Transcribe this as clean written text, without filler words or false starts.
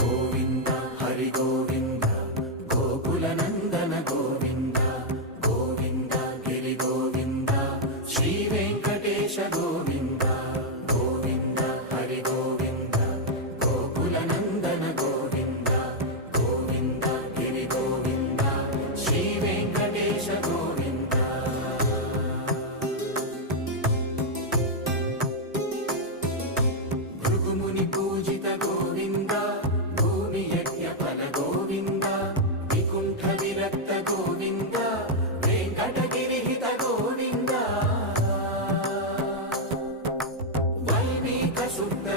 గోవింద హరి గోవింద గోకుల నందన గోవింద గోవింద గిరి గోవింద శ్రీ వెంకటేశ గోవింద గోవింద హరి గోవింద గోకుల నందన గోవింద గోవింద గిరి గోవింద శ్రీ వెంకటేశ గోవింద భృగుముని పూజిత గోవింద భూమి యజ్ఞ ఫల గోవింద వికుంఠ విరక్త గోవింద వెంకటగిరిహిత గోవింద వైదిక శుద్ధ